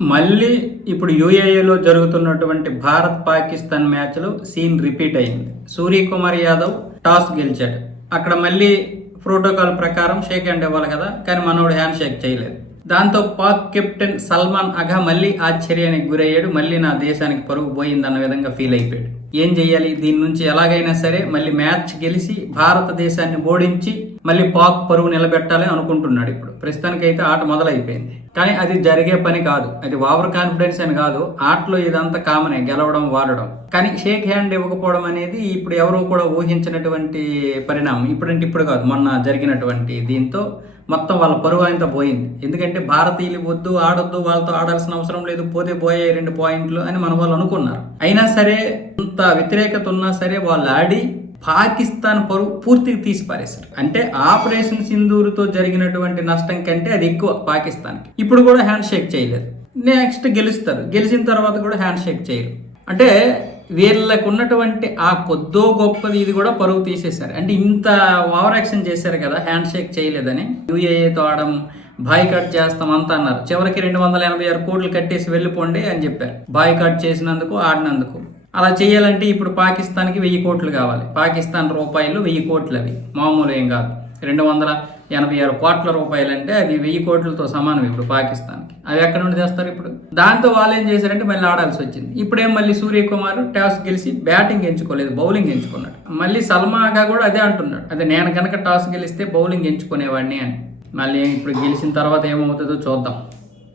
మళ్ళీ ఇప్పుడు యూఏఏలో జరుగుతున్నటువంటి భారత్ పాకిస్తాన్ మ్యాచ్లో సీన్ రిపీట్ అయింది. సూర్యకుమార్ యాదవ్ టాస్ గెలిచాడు. అక్కడ మళ్ళీ ప్రోటోకాల్ ప్రకారం షేక్ హ్యాండ్ ఇవ్వాలి కదా కానీ మనోడు హ్యాండ్ షేక్ చేయలేదు. దాంతో పాక్ కెప్టెన్ సల్మాన్ అఘా మళ్ళీ ఆశ్చర్యానికి గురయ్యాడు. మళ్ళీ నా దేశానికి పరుగు పోయిందన్న విధంగా ఫీల్ అయిపోయాడు. ఏం చేయాలి? దీని నుంచి ఎలాగైనా సరే మళ్ళీ మ్యాచ్ గెలిచి భారతదేశాన్ని ఓడించి మళ్ళీ పాక్ పరువు నిలబెట్టాలని అనుకుంటున్నాడు ఇప్పుడు. ప్రస్తుతానికైతే ఆట మొదలైపోయింది. కానీ అది జరిగే పని కాదు. అది ఓవర్ కాన్ఫిడెన్స్ అని కాదు. ఆటలో ఇదంతా కామనే గెలవడం వాడడం. కానీ షేక్ హ్యాండ్ ఇవ్వకపోవడం అనేది ఇప్పుడు ఎవరు కూడా ఊహించినటువంటి పరిణామం. ఇప్పుడంటే ఇప్పుడు కాదు మొన్న జరిగినటువంటి దీంతో మొత్తం వాళ్ళ పరువు అంతా పోయింది. ఎందుకంటే భారతీయులు వద్దు ఆడొద్దు వాళ్ళతో ఆడాల్సిన అవసరం లేదు పోతే పోయే రెండు పాయింట్లు అని మన వాళ్ళు అనుకున్నారు. అయినా సరే అంత వ్యతిరేకత ఉన్నా సరే వాళ్ళు ఆడి పాకిస్తాన్ పరువు పూర్తిగా తీసి పారేశారు అంటే ఆపరేషన్ సింధూరుతో జరిగినటువంటి నష్టం కంటే అది ఎక్కువ పాకిస్తాన్కి. ఇప్పుడు కూడా హ్యాండ్ షేక్ చేయలేదు. నెక్స్ట్ గెలుస్తారు. గెలిచిన తర్వాత కూడా హ్యాండ్ షేక్ చేయరు. అంటే వీళ్ళకు ఉన్నటువంటి ఆ కొద్దో గొప్పది ఇది కూడా పరువు తీసేశారు. అంటే ఇంత ఓవర్ యాక్షన్ చేశారు కదా హ్యాండ్ షేక్ చేయలేదని యూఏఏతో ఆడడం బాయ్ కట్ చేస్తాం అంతా అన్నారు. చివరికి రెండు వందల ఎనభై ఆరు కోట్లు కట్టేసి వెళ్ళిపోండి అని చెప్పారు. బాయ్కట్ చేసినందుకు ఆడినందుకు. అలా చేయాలంటే ఇప్పుడు పాకిస్తాన్కి వెయ్యి కోట్లు కావాలి. పాకిస్తాన్ రూపాయలు వెయ్యి కోట్లు అవి. మామూలు ఏం కాదు. రెండు వందల ఎనభై ఆరు కోట్ల రూపాయలు అంటే అది వెయ్యి కోట్లతో సమానం ఇప్పుడు పాకిస్తాన్కి. అవి ఎక్కడ నుండి తెస్తారు ఇప్పుడు? దాంతో వాళ్ళు ఏం చేశారంటే మళ్ళీ ఆడాల్సి వచ్చింది. ఇప్పుడేం మళ్ళీ సూర్యకుమార్ టాస్ గెలిచి బ్యాటింగ్ ఎంచుకోలేదు బౌలింగ్ ఎంచుకున్నాడు. మళ్ళీ సల్మాగా కూడా అదే అంటున్నాడు. అదే నేను కనుక టాస్ గెలిస్తే బౌలింగ్ ఎంచుకునేవాడిని అని. మళ్ళీ ఇప్పుడు గెలిచిన తర్వాత ఏమవుతుందో చూద్దాం.